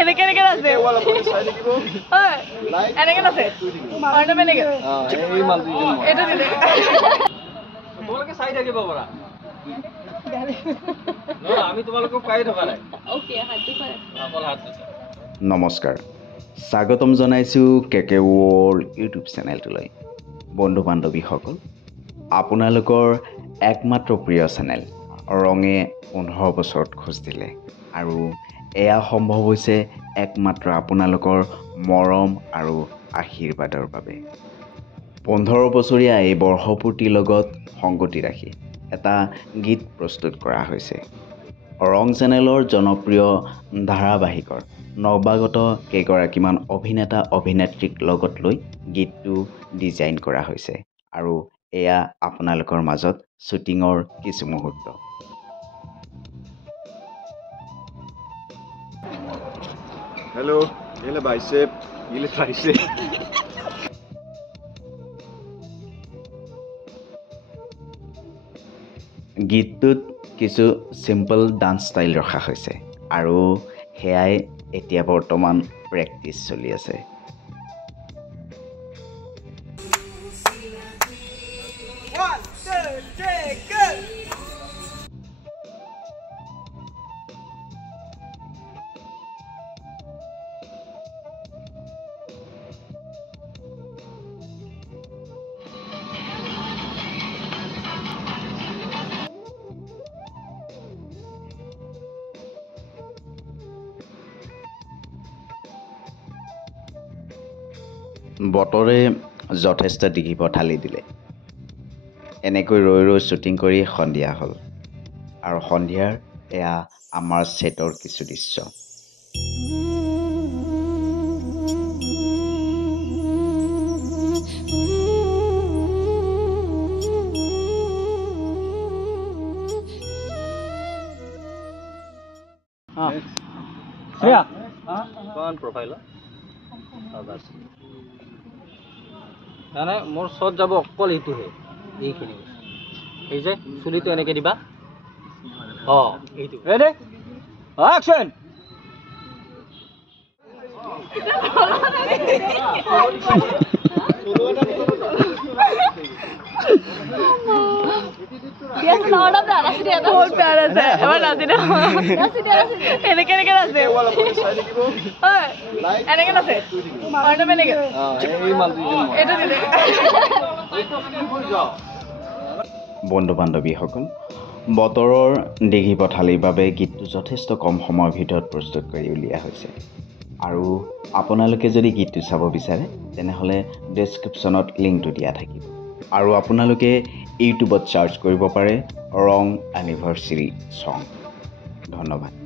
এনেকে আছে এনেকে আছে অৰ্ণামেণ্ট এই মাল দুইজন এইটো দিলে তোমালোকে চাই থাকিব পাৰা আমি তোমালোকক পাই থকা নাই ওকে হাতটো কৰে অকল হাত দিছে নমস্কাৰ স্বাগতম জনাইছোঁ কেকে ৱৰ্ল্ড ইউটিউব চেনেলটোলৈ বন্ধু বান্ধৱীসকল আপোনালোকৰ একমাত্ৰ প্ৰিয় চেনেল ৰঙে 15 বছৰত খোজ দিলে আৰু এয়া সম্ভৱ হৈছে একমাত্ৰ আপোনালোকৰ মৰম আৰু আশীৰ্বাদৰ বাবে 15 বছৰীয়া এই বৰ্ষপূৰ্তিৰ লগত সংগতি ৰাখি এটা গীত প্ৰস্তুত কৰা হৈছে ৰং চেনেলৰ জনপ্ৰিয় ধাৰাবাহিকৰ নৱাগত কেইগৰাকীমান অভিনেতা অভিনেত্ৰীক লগত লৈ গীতটো ডিজাইন কৰা হৈছে আৰু এয়া আপোনালোকৰ মাজত শ্বুটিঙৰ কিছু মুহূৰ্ত Hello, ele bicep, ele tricep. গীতটোত কিছু চিম্পল ডান্স ষ্টাইল ৰখা হৈছে আৰু সেয়াই এতিয়া বৰ্তমান প্ৰেক্টিছ চলি আছে বতৰে যথেষ্ট দিগি পঠালি দিলে এনেকৈ ৰৈ ৰৈ শ্বুটিং কৰি সন্ধিয়া হ'ল আৰু সন্ধিয়াৰ এয়া আমাৰ ছেটৰ কিছু দৃশ্য শ্ৰেয়া কোন প্ৰফাইল মানে মোৰ শ্বট যাব অকল এইটোহে এইখিনি এই যে চুলিটো এনেকৈ দিবা এইটো ready action Yes, Lord of the Arasidi. Whole Parasite. What is it? Enake আছে এনেকে আছে অৰ্ণামেণ্ট এই মাল দুইজন এইটো দিলে বন্ধু বান্ধৱীসকল বতৰৰ দিঘি পঠালিৰ বাবে গীতটো যথেষ্ট কম সময়ৰ ভিতৰত প্ৰস্তুত কৰি উলিওৱা হৈছে আৰু আপোনালোকে যদি গীতটো চাব বিচাৰে তেনেহ'লে ডেছক্ৰিপশ্যনত লিংকটো দিয়া থাকিব আৰু আপোনালোকে ইউটিউবত চাৰ্চ কৰিব পাৰে ৰং এনিভাৰ্চাৰী ছং ধন্যবাদ